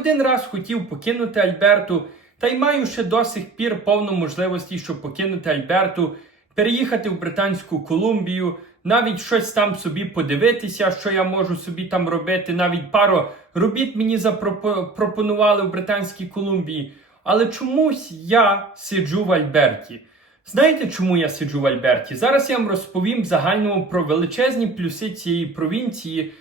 Один раз хотів покинути Альберту, та й маю ще до сих пір повну можливості, щоб покинути Альберту, переїхати в Британську Колумбію, навіть щось там собі подивитися, що я можу собі там робити. Навіть пару робіт мені запропонували в Британській Колумбії. Але чомусь я сиджу в Альберті. Знаєте, чому я сиджу в Альберті? Зараз я вам розповім в загальному про величезні плюси цієї провінції.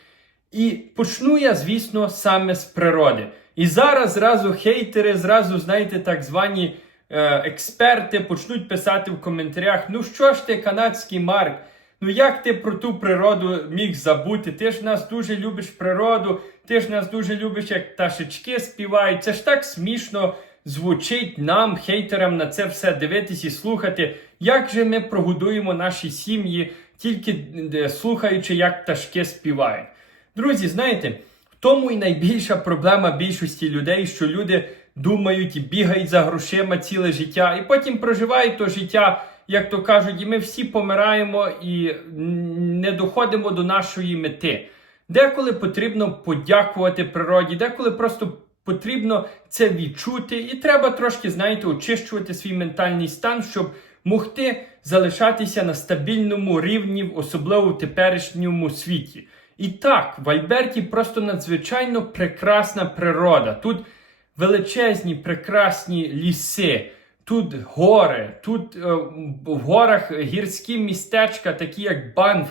І почну я, звісно, саме з природи. І зараз зразу хейтери, зразу, знаєте, так звані е, експерти почнуть писати в коментарях: ну що ж ти, канадський Марк? Ну як ти про ту природу міг забути? Ти ж нас дуже любиш природу, ти ж нас дуже любиш, як пташечки співають. Це ж так смішно звучить нам, хейтерам, на це все дивитись і слухати. Як же ми прогодуємо наші сім'ї, тільки е, слухаючи, як пташки співають. Друзі, знаєте, тому і найбільша проблема більшості людей, що люди думають і бігають за грошима ціле життя, і потім проживають то життя, як то кажуть, і ми всі помираємо і не доходимо до нашої мети. Деколи потрібно подякувати природі, деколи просто потрібно це відчути, і треба трошки, знаєте, очищувати свій ментальний стан, щоб могти залишатися на стабільному рівні, особливо в теперішньому світі. І так, в Альберті просто надзвичайно прекрасна природа. Тут величезні прекрасні ліси, тут гори, тут е, в горах гірські містечка, такі як Банф,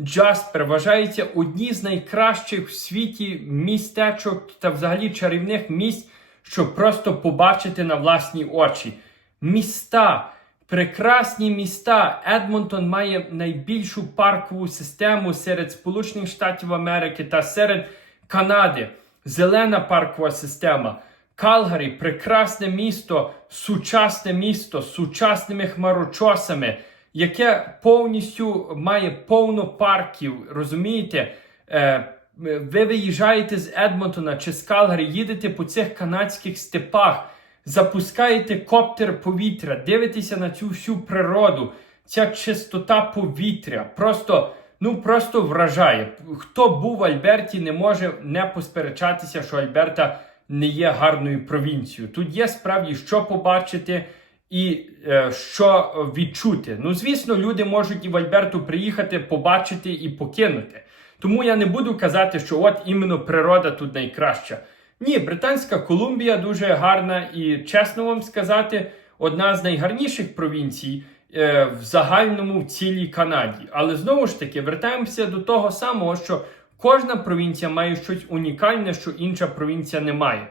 Джаспер, вважаються одні з найкращих в світі містечок та взагалі чарівних місць, щоб просто побачити на власні очі. Міста. Прекрасні міста. Едмонтон має найбільшу паркову систему серед Сполучених Штатів Америки та серед Канади. Зелена паркова система. Калгарі прекрасне місто, сучасне місто з сучасними хмарочосами, яке повністю має повно парків. Розумієте? Е, ви виїжджаєте з Едмонтона чи з Калгарі, їдете по цих канадських степах запускаєте коптер повітря, дивитеся на цю всю природу, ця чистота повітря. Просто, ну просто вражає. Хто був в Альберті, не може не посперечатися, що Альберта не є гарною провінцією. Тут є справді що побачити. І е, що відчути. Ну, звісно, люди можуть і в Альберту приїхати, побачити і покинути. Тому я не буду казати, що от іменно природа тут найкраща. Ні, Британська Колумбія дуже гарна і, чесно вам сказати, одна з найгарніших провінцій е, в загальному в цілій Канаді. Але знову ж таки, вертаємося до того самого, що кожна провінція має щось унікальне, що інша провінція не має.